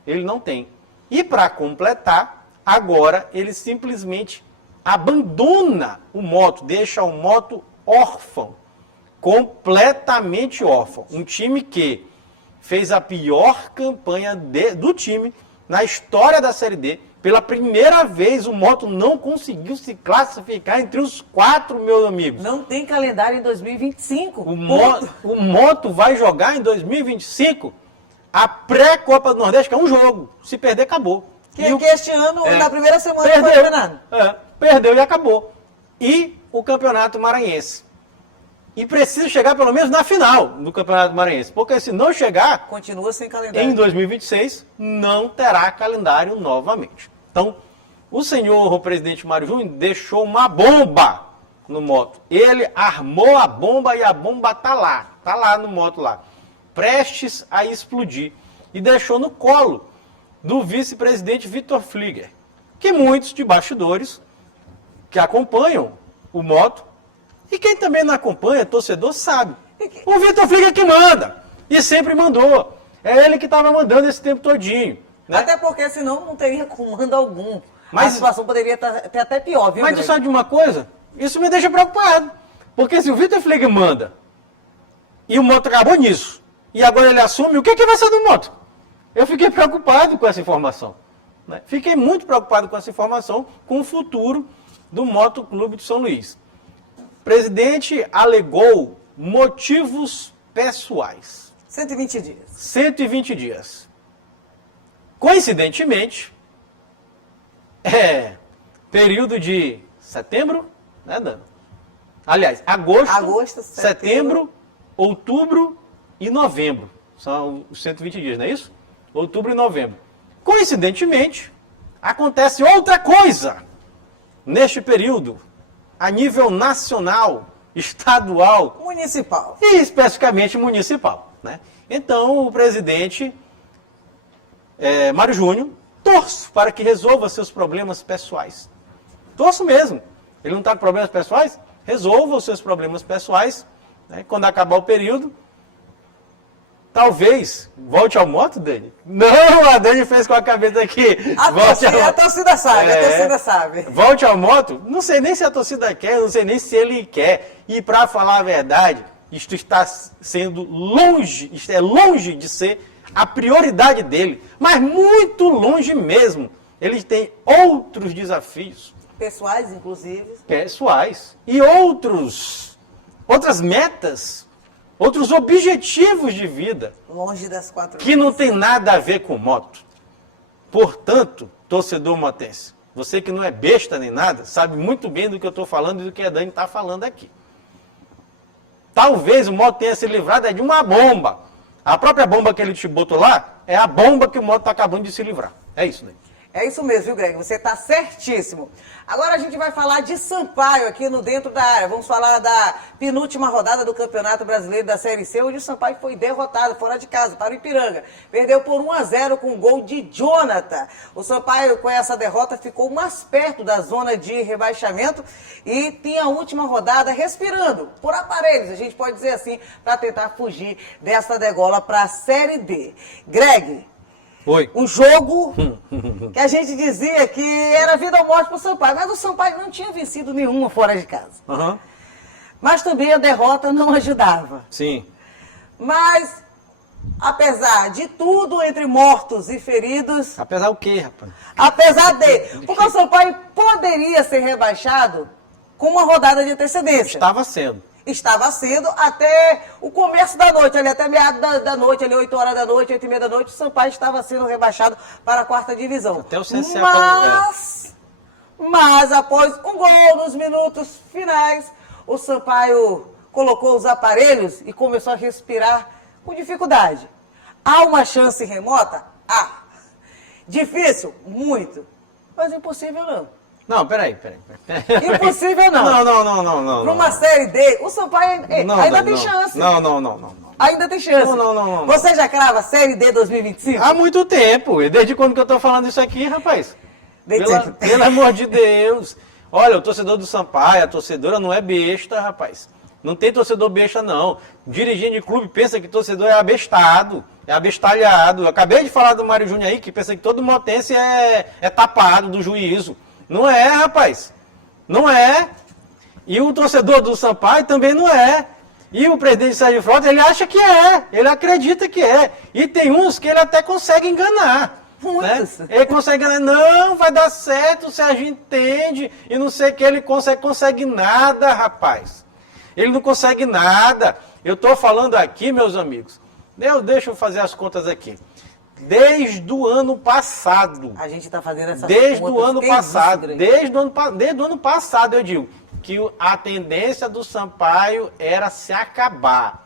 Ele não tem. E para completar, agora ele simplesmente abandona o moto, deixa o moto órfão. Completamente órfão. Um time que fez a pior campanha do time na história da Série D. Pela primeira vez o moto não conseguiu se classificar entre os 4, meus amigos. Não tem calendário em 2025. O moto vai jogar em 2025 a pré-Copa do Nordeste, que é um jogo. Se perder, acabou. Que este ano, na primeira semana, foi eliminado. Perdeu e acabou. E o Campeonato Maranhense. E precisa chegar pelo menos na final do Campeonato Maranhense. Porque se não chegar, continua sem calendário. Em 2026 não terá calendário novamente. Então, o senhor, o presidente Mário Júnior, deixou uma bomba no moto. Ele armou a bomba e a bomba está lá no moto lá, prestes a explodir. E deixou no colo do vice-presidente Vitor Flegger. que muitos de bastidores que acompanham o Moto, e quem também não acompanha, torcedor, sabe. O Vitor Fliger que manda, e sempre mandou. É ele que estava mandando esse tempo todinho. Né? Até porque senão não teria comando algum. Mas a situação poderia ter até pior, viu? Mas tu sabe de uma coisa? Isso me deixa preocupado. Porque se o Vitor Fliger manda, e o Moto acabou nisso, e agora ele assume, o que vai ser do Moto? Eu fiquei preocupado com essa informação. Né? Fiquei muito preocupado com essa informação, com o futuro do Moto Clube de São Luís. O presidente alegou motivos pessoais. 120 dias. 120 dias. Coincidentemente, período de setembro, né, Dana? Aliás, agosto, setembro, outubro e novembro. São os 120 dias, não é isso? Outubro e novembro. Coincidentemente, acontece outra coisa neste período, a nível nacional, estadual, municipal e especificamente municipal. Né? Então, o presidente Mário Júnior, torço para que resolva seus problemas pessoais. Torço mesmo. Ele não está com problemas pessoais? Resolva os seus problemas pessoais. Né? Quando acabar o período, talvez volte ao Moto, Dani? Não, a Dani fez com a cabeça aqui. A torcida sabe, a torcida sabe. Volte ao Moto? Não sei nem se a torcida quer, não sei nem se ele quer. E para falar a verdade, isto está sendo longe, isto é longe de ser a prioridade dele, mas muito longe mesmo. Ele tem outros desafios. Pessoais, inclusive. Pessoais. E outras metas, outros objetivos de vida. Longe das quatro. Que não tem nada a ver com moto. Portanto, torcedor motense, você que não é besta nem nada, sabe muito bem do que eu estou falando e do que a Dani está falando aqui. Talvez o Moto tenha se livrado de uma bomba. A própria bomba que ele te botou lá é a bomba que o Moto está acabando de se livrar. É isso, né? É isso mesmo, viu, Greg? Você está certíssimo. Agora a gente vai falar de Sampaio aqui no Dentro da Área. Vamos falar da penúltima rodada do Campeonato Brasileiro da Série C, onde o Sampaio foi derrotado fora de casa para o Ipiranga. Perdeu por 1-0 com o gol de Jonathan. O Sampaio, com essa derrota, ficou mais perto da zona de rebaixamento e tem a última rodada respirando por aparelhos, a gente pode dizer assim, para tentar fugir dessa degola para a Série D. Greg, oi. Um jogo que a gente dizia que era vida ou morte para o Sampaio, mas o Sampaio não tinha vencido nenhuma fora de casa. Uhum. Mas também a derrota não ajudava. Sim. Mas, apesar de tudo, entre mortos e feridos... Apesar o quê, rapaz? Apesar de... Porque o Sampaio poderia ser rebaixado com uma rodada de antecedência. Estava sendo. Estava sendo até o começo da noite, ali até meado da noite, ali 8 horas da noite, 8h30 da noite, o Sampaio estava sendo rebaixado para a 4ª divisão. Até o CC mas após um gol nos minutos finais, o Sampaio colocou os aparelhos e começou a respirar com dificuldade. Há uma chance remota? Há. Difícil? Muito. Mas impossível não. Não, peraí. Impossível não. Não. Para uma Série D, o Sampaio ainda tem chance. Não. Ainda tem chance. Não. Você já crava Série D 2025? Há muito tempo. E desde quando que eu tô falando isso aqui, rapaz? Pelo amor de Deus. Olha, o torcedor do Sampaio, a torcedora não é besta, rapaz. Não tem torcedor besta, não. Dirigente de clube pensa que torcedor é abestado, é abestalhado. Eu acabei de falar do Mário Júnior aí, que pensa que todo motense é tapado do juízo. Não é, rapaz. Não é. E o torcedor do Sampaio também não é. E o presidente Sérgio Frota, ele acha que é. Ele acredita que é. E tem uns que ele até consegue enganar. Muitos. Né? Ele consegue enganar. Não, vai dar certo, o Sérgio entende. E não sei o que ele consegue nada, rapaz. Ele não consegue nada. Eu estou falando aqui, meus amigos. Deixa eu fazer as contas aqui. Desde o ano passado. A gente está fazendo essas desde contas. O ano passado. Desde o ano passado, eu digo, que a tendência do Sampaio era se acabar.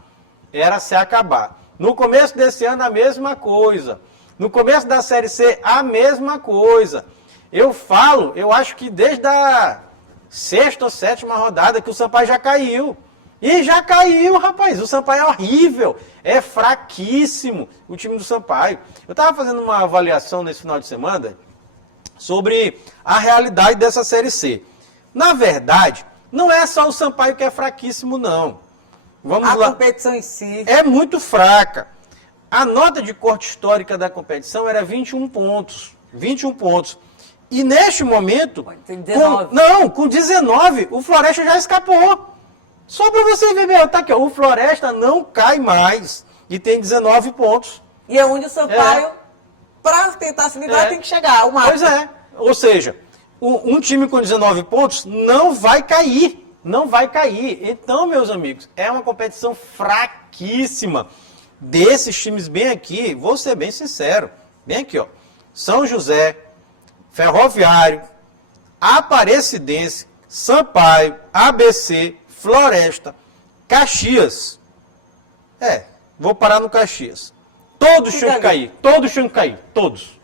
No começo desse ano, a mesma coisa. No começo da Série C, a mesma coisa. Eu acho que desde a 6ª ou 7ª rodada que o Sampaio já caiu. E já caiu, rapaz. O Sampaio é horrível. É fraquíssimo o time do Sampaio. Eu estava fazendo uma avaliação nesse final de semana sobre a realidade dessa Série C. Na verdade, não é só o Sampaio que é fraquíssimo, não. Vamos lá. A competição em si é muito fraca. A nota de corte histórica da competição era 21 pontos. 21 pontos. E neste momento, com 19, o Floresta já escapou. Só para você ver, meu, tá aqui, ó, o Floresta não cai mais e tem 19 pontos. E é onde o Sampaio, para tentar se livrar, tem que chegar ao máximo. Pois é. Ou seja, um time com 19 pontos não vai cair. Não vai cair. Então, meus amigos, é uma competição fraquíssima. Desses times bem aqui, vou ser bem sincero, bem aqui, ó, São José, Ferroviário, Aparecidense, Sampaio, ABC, Floresta, Caxias. Vou parar no Caxias. Todos tinham que cair. Todos tinham que cair. Todos.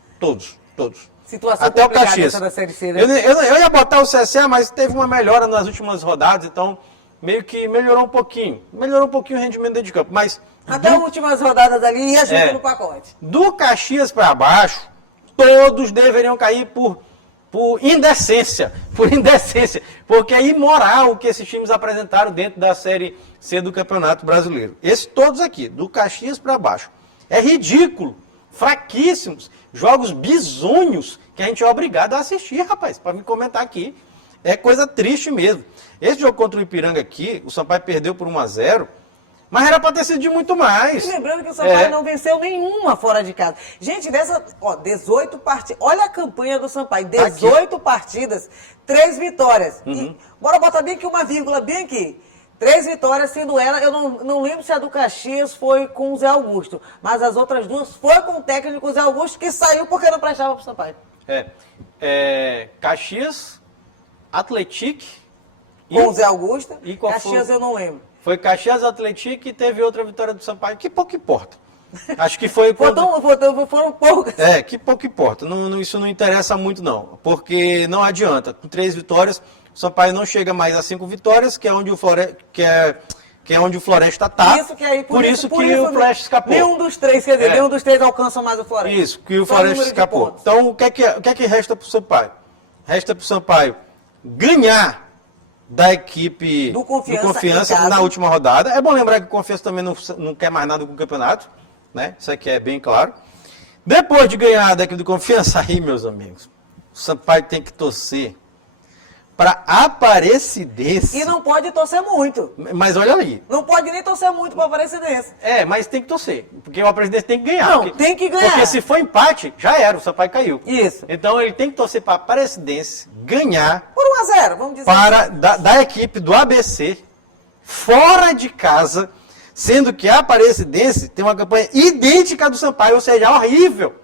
Situação até o Caxias. Da Série C, né? Eu ia botar o CSA, mas teve uma melhora nas últimas rodadas, então meio que melhorou um pouquinho. Melhorou um pouquinho o rendimento dentro de campo. Mas até as últimas rodadas ali ia junto no pacote. Do Caxias para baixo, todos deveriam cair por indecência. Por indecência. Porque é imoral o que esses times apresentaram dentro da Série C do Campeonato Brasileiro. Esses todos aqui, do Caxias para baixo. É ridículo. Fraquíssimos. Jogos bizonhos que a gente é obrigado a assistir, rapaz. Para me comentar aqui. É coisa triste mesmo. Esse jogo contra o Ipiranga aqui, o Sampaio perdeu por 1-0. Mas era para ter sido de muito mais. E lembrando que o Sampaio não venceu nenhuma fora de casa. Gente, dessa, 18 partidas. Olha a campanha do Sampaio. 18 partidas, 3 vitórias. E, bora botar bem aqui uma vírgula, bem aqui. 3 vitórias, sendo ela, eu não lembro se a do Caxias foi com o Zé Augusto. Mas as outras duas foi com o técnico Zé Augusto, que saiu porque não prestava pro Sampaio. Caxias, Atlético. Com o Zé Augusto. E qual Caxias foi? Eu não lembro. Foi Caxias, Atlético e teve outra vitória do Sampaio. Que pouco importa. Acho que foi... Foram poucas. Que pouco importa. Isso não interessa muito, não. Porque não adianta. Com 3 vitórias, o Sampaio não chega mais a 5 vitórias, que é onde o Floresta está. Por isso que o Floresta escapou. Nenhum dos três, quer dizer, nenhum dos três alcança mais o Floresta. Isso, que o Floresta escapou. Então, o que é que resta para o Sampaio? Resta para o Sampaio ganhar da equipe do Confiança na última rodada. É bom lembrar que o Confiança também não quer mais nada com o campeonato, né? Isso aqui é bem claro. Depois de ganhar da equipe do Confiança, aí, meus amigos, o Sampaio tem que torcer para Aparecidense. E não pode torcer muito. Mas olha aí. Não pode nem torcer muito para Aparecidense. Mas tem que torcer, porque o Aparecidense tem que ganhar. Não, tem que ganhar. Porque se for empate, já era, o Sampaio caiu. Isso. Então ele tem que torcer para Aparecidense ganhar. Por 1-0, vamos dizer para assim. da equipe do ABC, fora de casa, sendo que a Aparecidense tem uma campanha idêntica à do Sampaio, ou seja, horrível.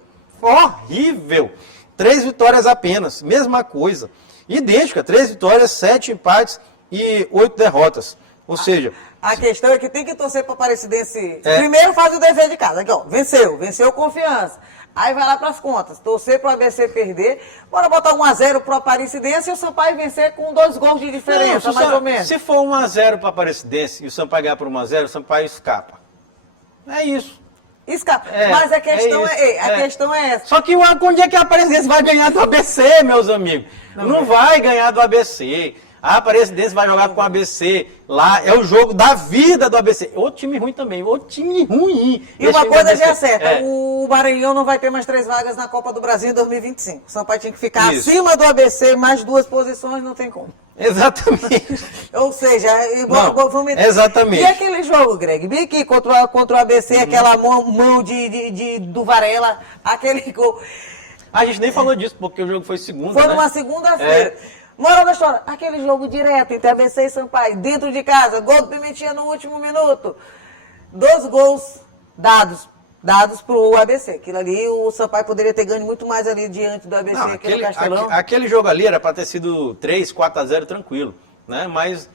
Horrível. 3 vitórias apenas, mesma coisa. Idêntica, 3 vitórias, 7 empates e 8 derrotas. Ou seja... A questão é que tem que torcer para o Aparecidense. Primeiro faz o dever de casa. Aqui, ó, venceu Confiança. Aí vai lá para as contas. Torcer para o ABC perder. Bora botar 1-0 para o Aparecidense e o Sampaio vencer com 2 gols de diferença, mais ou menos. Se for 1-0 para o Aparecidense e o Sampaio ganhar por 1-0, o Sampaio escapa. É isso. Escapa. Mas a questão questão é essa. Só que onde é que a Aparecidense vai ganhar do ABC, meus amigos? Não vai ganhar do ABC. A Aparecidense vai jogar com o ABC. Lá é o jogo da vida do ABC. Outro time ruim também. Outro time ruim. E uma coisa já é certa. O Maranhão não vai ter mais 3 vagas na Copa do Brasil em 2025. O Sampaio tinha que ficar acima do ABC, mais 2 posições, não tem como. Exatamente. Ou seja, vamos... Exatamente. E aquele jogo, Greg? Bem que contra o ABC, aquela mão do Varela, aquele gol. A gente nem falou disso, porque o jogo foi segunda. Foi numa segunda-feira. Moral da história, aquele jogo direto entre ABC e Sampaio, dentro de casa, gol do Pimentinha no último minuto. 2 gols dados pro ABC. Aquilo ali, o Sampaio poderia ter ganho muito mais ali diante do ABC, aquele Castelão. Aquele jogo ali era para ter sido 3, 4-0 tranquilo, né? Mas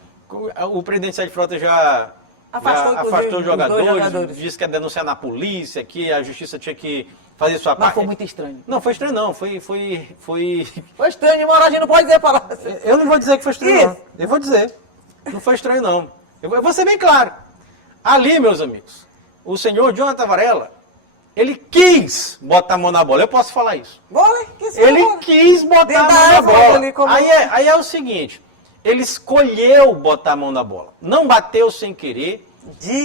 o presidente Sérgio Frota já afastou os jogadores, disse que ia denunciar na polícia, que a justiça tinha que fazer sua parte. Mas foi muito estranho. Não, foi estranho não, foi... Foi estranho, mas a gente não pode dizer para Eu não vou dizer que foi estranho não, eu vou dizer, não foi estranho não. Eu vou ser bem claro. Ali, meus amigos, o senhor Jonathan Varela Ele quis botar a mão na bola. Eu posso falar isso. Vôlei? Ele quis botar a mão na bola. Ali, como... Aí é o seguinte, ele escolheu botar a mão na bola. Não bateu sem querer,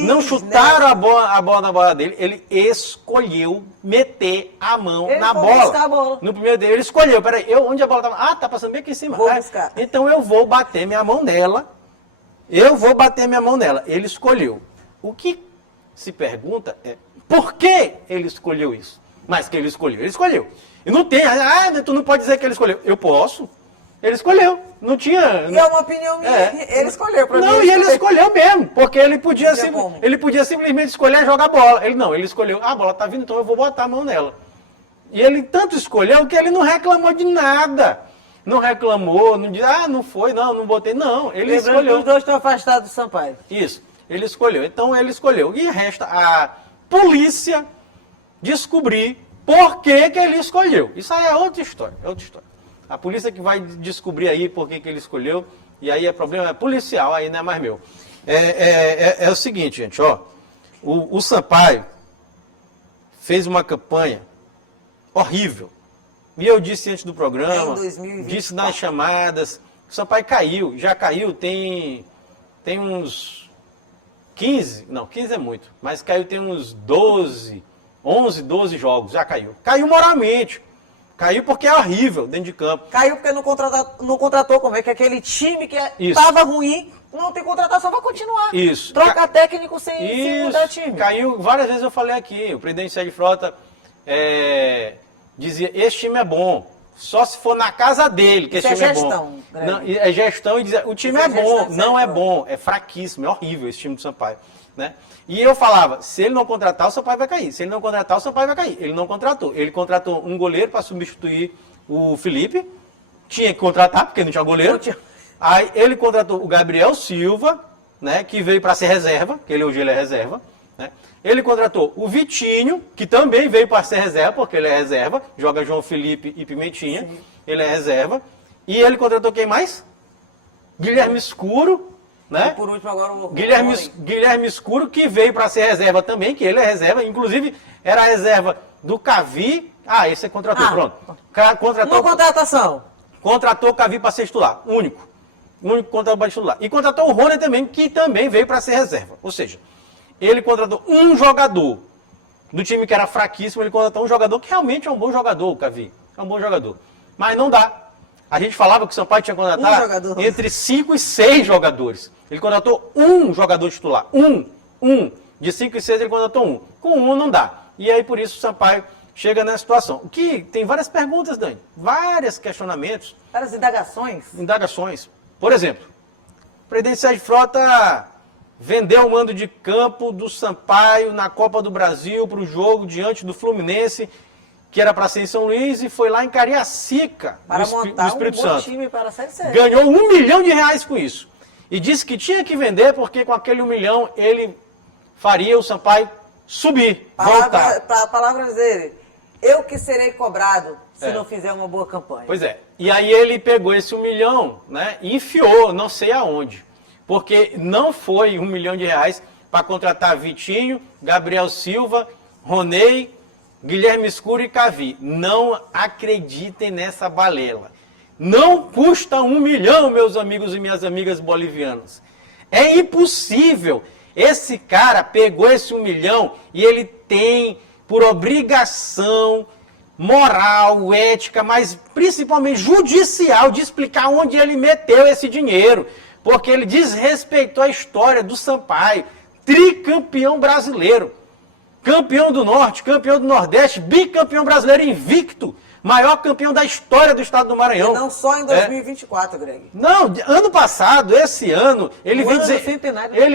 não chutaram a bola na bola dele. Ele escolheu meter a mão na bola. No primeiro dele, ele escolheu. Peraí, onde a bola estava? Ah, tá passando bem aqui em cima. Então eu vou bater minha mão nela. Ele escolheu. O que se pergunta é por que ele escolheu isso? Mas que ele escolheu. E não tem, tu não pode dizer que ele escolheu. Eu posso. Ele escolheu. Não tinha... E é uma opinião minha. Ele escolheu. Não, e ele escolheu mesmo. Porque ele podia simplesmente escolher jogar bola. Ele escolheu. A bola tá vindo, então eu vou botar a mão nela. E ele tanto escolheu que ele não reclamou de nada. Não reclamou, não disse, não foi, não botei. Não, ele escolheu. Os dois estão afastados do Sampaio. Isso, ele escolheu. Então ele escolheu. E resta a polícia descobrir por que ele escolheu. Isso aí é outra história. A polícia que vai descobrir aí por que ele escolheu. E aí é problema policial, aí não é mais meu. É o seguinte, gente, ó. O Sampaio fez uma campanha horrível. E eu disse antes do programa, disse nas chamadas, o Sampaio já caiu, tem uns 15 é muito, mas caiu tem uns 11, 12 jogos, já caiu. Caiu moralmente, caiu porque é horrível dentro de campo. Caiu porque não contratou, como é que aquele time que estava ruim, não tem contratação, vai continuar. Isso. Troca técnico sem mudar time. Caiu, várias vezes eu falei aqui, o presidente Sérgio Frota dizia, esse time é bom, só se for na casa dele que esse time é bom. Não, é gestão e dizer, o time é bom, não é bom, é fraquíssimo, é horrível esse time do Sampaio. Né? E eu falava, se ele não contratar, o Sampaio vai cair. Se ele não contratar, o Sampaio vai cair. Ele não contratou. Ele contratou um goleiro para substituir o Felipe, tinha que contratar, porque não tinha goleiro. Aí ele contratou o Gabriel Silva, né, que veio para ser reserva, que hoje ele é reserva. Né? Ele contratou o Vitinho, que também veio para ser reserva, porque ele é reserva, joga João Felipe e Pimentinha, sim. Ele é reserva. E ele contratou quem mais? Guilherme Escuro, né? E por último agora o Guilherme Escuro, que veio para ser reserva também, que ele é reserva, inclusive era reserva do Cavi. Esse você contratou, pronto. Contratou, uma contratação. Contratou o Cavi para ser titular, único contratou para titular. E contratou o Rony também, que também veio para ser reserva. Ou seja, ele contratou um jogador do time que era fraquíssimo, ele contratou um jogador que realmente é um bom jogador, o Cavi. É um bom jogador. Mas não dá. A gente falava que o Sampaio tinha contratado entre 5 e 6 jogadores. Ele contratou um jogador titular. Um. De 5 e 6 ele contratou um. Com um não dá. E aí por isso o Sampaio chega nessa situação. O que tem várias perguntas, Dani. Vários questionamentos. Várias Indagações. Por exemplo, o presidente Sérgio Frota vendeu o mando de campo do Sampaio na Copa do Brasil para o jogo diante do Fluminense, que era para ser em São Luís, e foi lá em Cariacica, para montar no Espírito Santo. Time para a Série C. Ganhou R$1 milhão com isso. E disse que tinha que vender porque com aquele R$1 milhão ele faria o Sampaio subir, voltar. Palavras dele, eu que serei cobrado se não fizer uma boa campanha. Pois é. E aí ele pegou esse R$1 milhão, né, e enfiou, não sei aonde. Porque não foi R$1 milhão para contratar Vitinho, Gabriel Silva, Ronei, Guilherme Escuro e Cavi. Não acreditem nessa balela. Não custa R$1 milhão, meus amigos e minhas amigas bolivianas. É impossível. Esse cara pegou esse R$1 milhão e ele tem por obrigação moral, ética, mas principalmente judicial, de explicar onde ele meteu esse dinheiro. Porque ele desrespeitou a história do Sampaio, tricampeão brasileiro, campeão do Norte, campeão do Nordeste, bicampeão brasileiro invicto, maior campeão da história do estado do Maranhão. E não só em 2024, Greg. Não, ano passado, esse ano, ele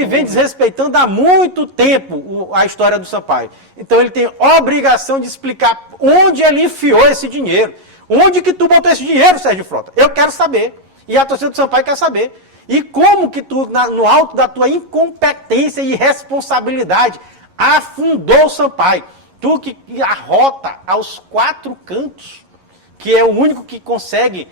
vem desrespeitando há muito tempo a história do Sampaio. Então ele tem obrigação de explicar onde ele enfiou esse dinheiro. Onde que tu botou esse dinheiro, Sérgio Frota? Eu quero saber. E a torcida do Sampaio quer saber. E como que tu, no alto da tua incompetência e irresponsabilidade, afundou o Sampaio? Tu que arrota aos 4 cantos, que é o único que consegue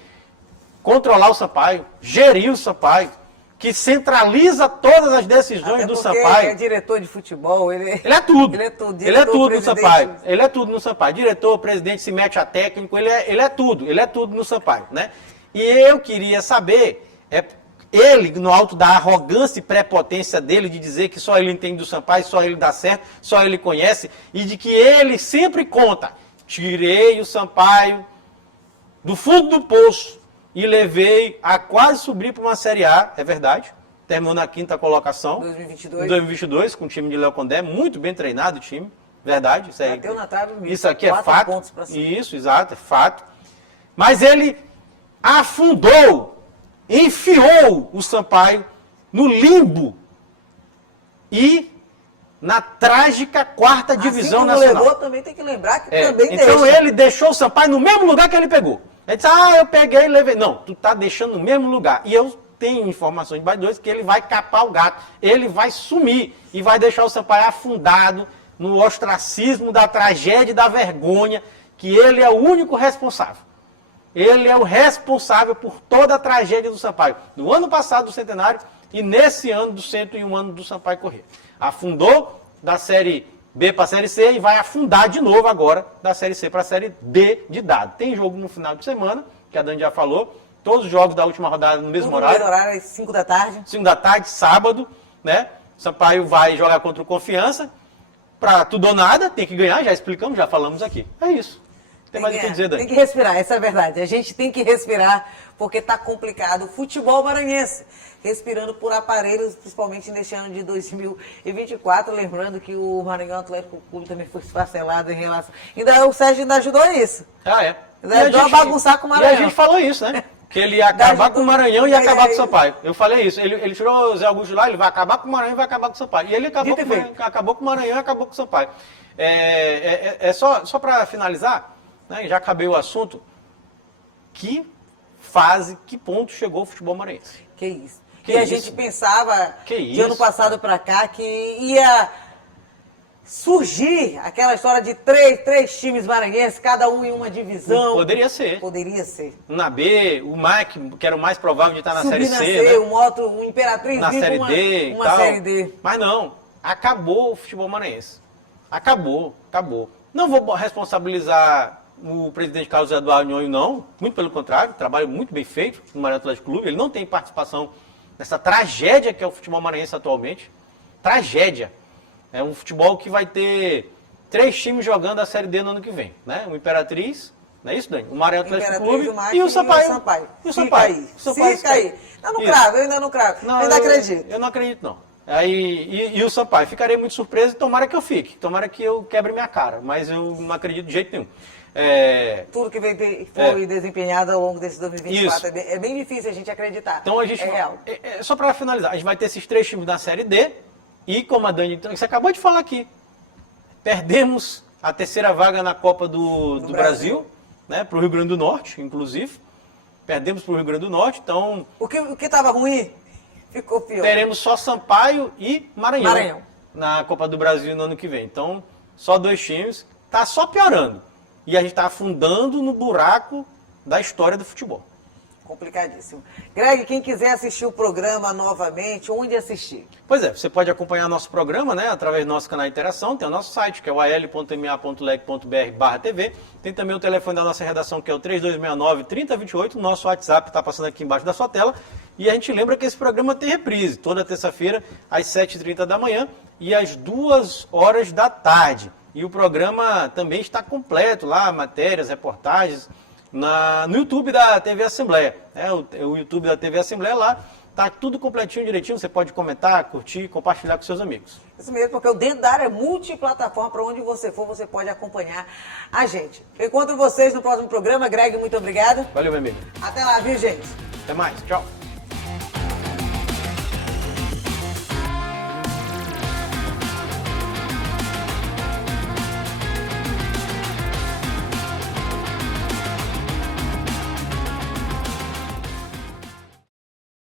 controlar o Sampaio, gerir o Sampaio, que centraliza todas as decisões Até do porque Sampaio. é diretor de futebol, ele é tudo. Ele é tudo. Ele é tudo no presidente. Sampaio. Ele é tudo no Sampaio. Diretor, presidente, se mete a técnico, ele é tudo. Ele é tudo no Sampaio, né? E eu queria saber, ele, no alto da arrogância e prepotência dele, de dizer que só ele entende do Sampaio, só ele dá certo, só ele conhece, e de que ele sempre conta. Tirei o Sampaio do fundo do poço e levei a quase subir para uma Série A, é verdade. Terminou na 5ª colocação. 2022, com o time de Léo Condé, muito bem treinado o time, verdade. Isso, aí, isso aqui é fato. Isso, exato, é fato. Mas ele afundou, enfiou o Sampaio no limbo e na trágica 4ª divisão nacional. Levou, também tem que lembrar que também então deixa. ele deixou o Sampaio no mesmo lugar que ele pegou. Ele disse, eu peguei e levei. Não, tu tá deixando no mesmo lugar. E eu tenho informações de bastidores que ele vai capar o gato. Ele vai sumir e vai deixar o Sampaio afundado no ostracismo da tragédia e da vergonha, que ele é o único responsável. Ele é o responsável por toda a tragédia do Sampaio. No ano passado do centenário e nesse ano do 101 anos do Sampaio Corrêa. Afundou da Série B para a Série C e vai afundar de novo agora da Série C para a Série D de dado. Tem jogo no final de semana, que a Dani já falou. Todos os jogos da última rodada no mesmo horário. No horário, 5 da tarde. 5 da tarde, sábado, né? Sampaio vai jogar contra o Confiança. Para tudo ou nada, tem que ganhar, já explicamos, já falamos aqui. É isso. Tem mais o que dizer, Dani? Tem que respirar, essa é a verdade. A gente tem que respirar, porque está complicado o futebol maranhense. Respirando por aparelhos, principalmente neste ano de 2024. Lembrando que o Maranhão Atlético Clube também foi esfacelado em relação... O Sérgio ainda ajudou isso. É. Ainda ajudou a bagunçar com o Maranhão. E a gente falou isso, né? Que ele ia acabar com o Maranhão e ia acabar com o Sampaio. Eu falei isso. Ele tirou o Zé Augusto lá, ele vai acabar com o Maranhão e vai acabar com o Sampaio. E ele acabou com o Maranhão e acabou com o Sampaio. Só para finalizar, né, já acabei o assunto, que ponto chegou o futebol maranhense? Que isso. A gente pensava, de ano passado para cá, que ia surgir aquela história de três times maranhenses, cada um em uma divisão. Poderia ser. Na B, o Mike, que era o mais provável de estar na Série C. Né? O Imperatriz na Série D uma Série D. Mas não, acabou o futebol maranhense. Acabou. Não vou responsabilizar o presidente Carlos Eduardo Nhonho, não. Muito pelo contrário, trabalho muito bem feito no Maranhão Atlético Clube. Ele não tem participação nessa tragédia que é o futebol maranhense atualmente. Tragédia. É um futebol que vai ter 3 times jogando a Série D no ano que vem, né? O Imperatriz, não é isso, Dani? O Maranhão Atlético Clube e o Sampaio. Se cair. Eu ainda não cravo. Eu ainda acredito. Eu não acredito, não. E o Sampaio. Ficarei muito surpreso e tomara que eu fique. Tomara que eu quebre minha cara. Mas eu não acredito de jeito nenhum. Tudo que foi desempenhado ao longo desse 2024 é bem difícil a gente acreditar. Então a gente real. Só para finalizar, a gente vai ter esses 3 times da Série D e, como a Dani, você acabou de falar aqui, perdemos a 3ª vaga na Copa do Brasil, né, para o Rio Grande do Norte, inclusive. Perdemos para o Rio Grande do Norte, então... O que estava ruim ficou pior. Teremos só Sampaio e Maranhão na Copa do Brasil no ano que vem. Então, só 2 times. Está só piorando. E a gente está afundando no buraco da história do futebol. Complicadíssimo. Greg, quem quiser assistir o programa novamente, onde assistir? Pois é, você pode acompanhar nosso programa, né, através do nosso canal de interação. Tem o nosso site, que é o al.ma.leg.br/TV. Tem também o telefone da nossa redação, que é o 3269-3028. O nosso WhatsApp está passando aqui embaixo da sua tela. E a gente lembra que esse programa tem reprise, toda terça-feira, às 7h30 da manhã e às 2h da tarde. E o programa também está completo lá, matérias, reportagens, no YouTube da TV Assembleia. O YouTube da TV Assembleia lá, está tudo completinho, direitinho, você pode comentar, curtir, compartilhar com seus amigos. Isso mesmo, porque o Dentro da Área é multiplataforma, para onde você for, você pode acompanhar a gente. Eu encontro vocês no próximo programa. Greg, muito obrigado. Valeu, meu amigo. Até lá, viu, gente? Até mais, tchau.